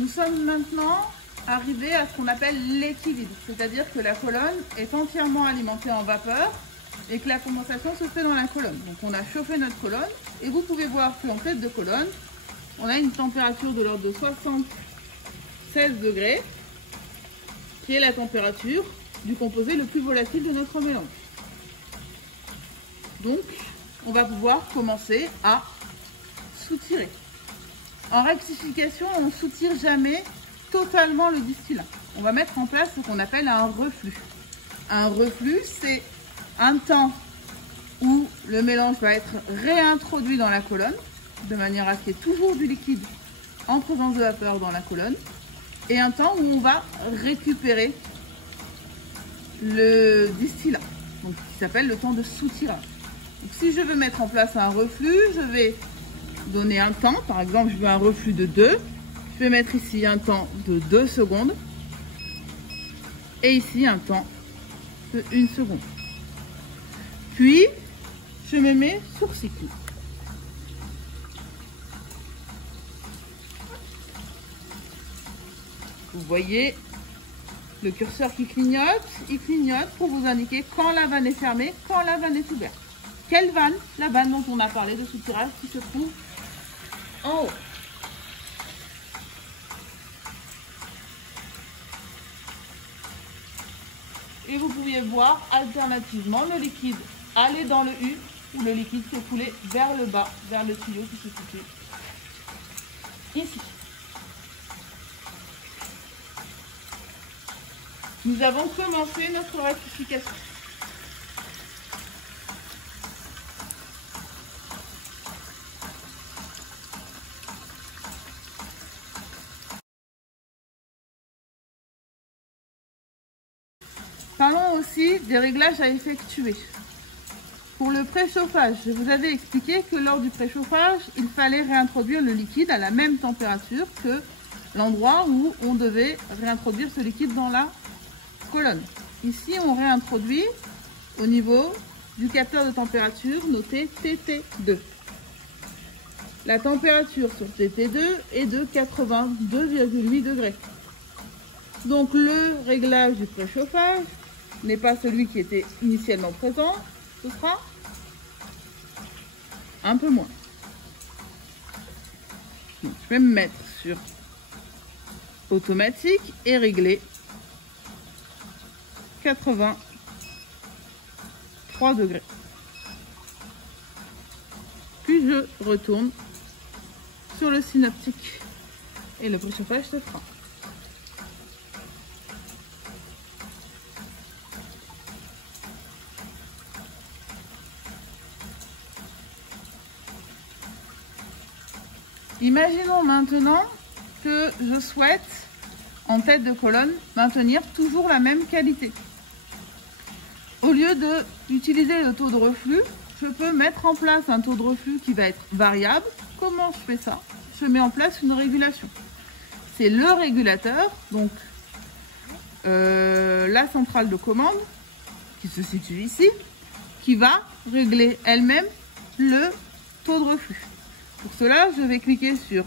Nous sommes maintenant arrivés à ce qu'on appelle l'équilibre, c'est-à-dire que la colonne est entièrement alimentée en vapeur et que la condensation se fait dans la colonne. Donc on a chauffé notre colonne et vous pouvez voir qu'en tête de colonne, on a une température de l'ordre de 76 degrés, qui est la température du composé le plus volatile de notre mélange. Donc, on va pouvoir commencer à soutirer. En rectification, on ne soutire jamais totalement le distillat. On va mettre en place ce qu'on appelle un reflux. Un reflux, c'est un temps où le mélange va être réintroduit dans la colonne, de manière à ce qu'il y ait toujours du liquide en présence de vapeur dans la colonne, et un temps où on va récupérer le distillat, donc qui s'appelle le temps de soutirage. Donc, si je veux mettre en place un reflux, je vais donner un temps, par exemple je veux un reflux de 2, je vais mettre ici un temps de 2 secondes et ici un temps de 1 seconde. Puis je me mets sur cycle. Vous voyez le curseur qui clignote, il clignote pour vous indiquer quand la vanne est fermée, quand la vanne est ouverte. Quelle vanne? La vanne dont on a parlé de soutirage qui se trouve en haut. Et vous pouviez voir alternativement le liquide aller dans le U ou le liquide se couler vers le bas, vers le tuyau qui se situe ici. Nous avons commencé notre rectification. Parlons aussi des réglages à effectuer. Pour le préchauffage, je vous avais expliqué que lors du préchauffage, il fallait réintroduire le liquide à la même température que l'endroit où on devait réintroduire ce liquide dans la colonne. Ici, on réintroduit au niveau du capteur de température noté TT2. La température sur TT2 est de 82,8 degrés. Donc le réglage du préchauffage n'est pas celui qui était initialement présent, ce sera un peu moins. Donc, je vais me mettre sur automatique et régler 83 degrés. Puis je retourne sur le synoptique et le préchauffage se fera. Imaginons maintenant que je souhaite, en tête de colonne, maintenir toujours la même qualité. Au lieu d'utiliser le taux de reflux, je peux mettre en place un taux de reflux qui va être variable. Comment je fais ça? Je mets en place une régulation. C'est le régulateur, donc la centrale de commande, qui se situe ici, qui va régler elle-même le taux de reflux. Pour cela, je vais cliquer sur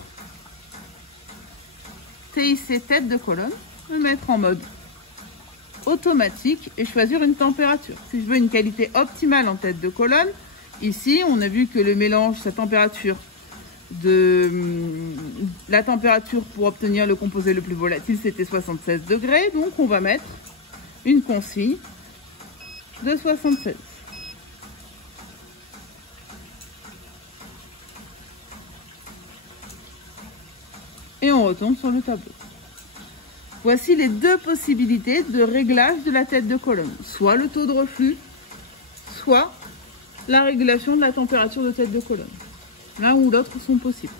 TIC tête de colonne, me mettre en mode automatique et choisir une température. Si je veux une qualité optimale en tête de colonne, ici on a vu que le mélange, sa température la température pour obtenir le composé le plus volatile, c'était 76 degrés. Donc on va mettre une consigne de 76. Et on retourne sur le tableau. Voici les deux possibilités de réglage de la tête de colonne. Soit le taux de reflux, soit la régulation de la température de tête de colonne. L'un ou l'autre sont possibles.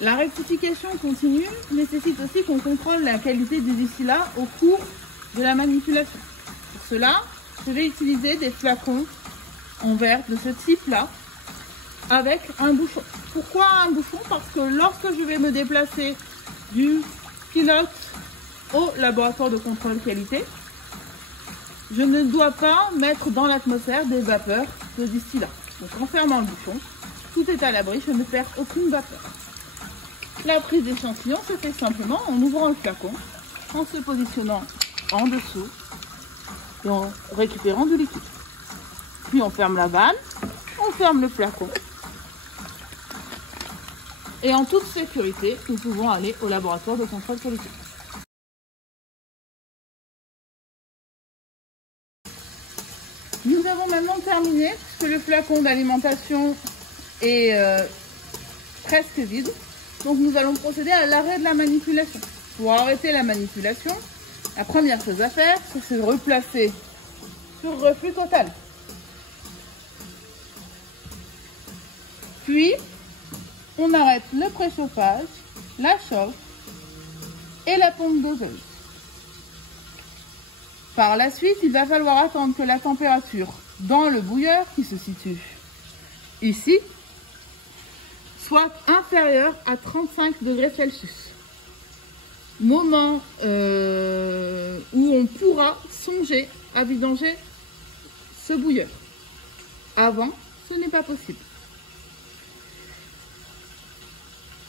La rectification continue nécessite aussi qu'on contrôle la qualité du distillat au cours de la manipulation. Pour cela, je vais utiliser des flacons en verre de ce type-là, avec un bouchon. Pourquoi un bouchon? Parce que lorsque je vais me déplacer du pilote au laboratoire de contrôle qualité, je ne dois pas mettre dans l'atmosphère des vapeurs de distillat. Donc en fermant le bouchon, tout est à l'abri, je ne perds aucune vapeur. La prise d'échantillon se fait simplement en ouvrant le flacon, en se positionnant en dessous et en récupérant du liquide. Puis on ferme la vanne, on ferme le flacon et en toute sécurité, nous pouvons aller au laboratoire de contrôle qualité. Nous avons maintenant terminé puisque le flacon d'alimentation est presque vide. Donc nous allons procéder à l'arrêt de la manipulation. Pour arrêter la manipulation, la première chose à faire, c'est de se replacer sur reflux total. Puis, on arrête le préchauffage, la chauffe et la pompe doseuse. Par la suite, il va falloir attendre que la température dans le bouilleur, qui se situe ici, soit inférieure à 35 degrés Celsius. Moment où on pourra songer à vidanger ce bouilleur. Avant, ce n'est pas possible.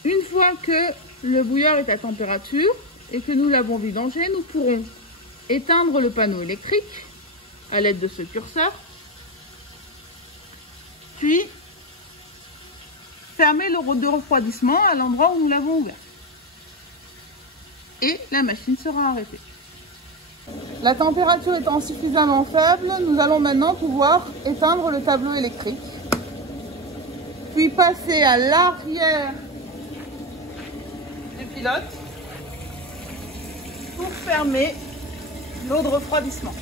Une fois que le bouilleur est à température et que nous l'avons vidangé, nous pourrons éteindre le panneau électrique à l'aide de ce curseur, puis fermer le de refroidissement à l'endroit où nous l'avons ouvert. Et la machine sera arrêtée. La température étant suffisamment faible, nous allons maintenant pouvoir éteindre le tableau électrique, puis passer à l'arrière du pilote pour fermer l'eau de refroidissement.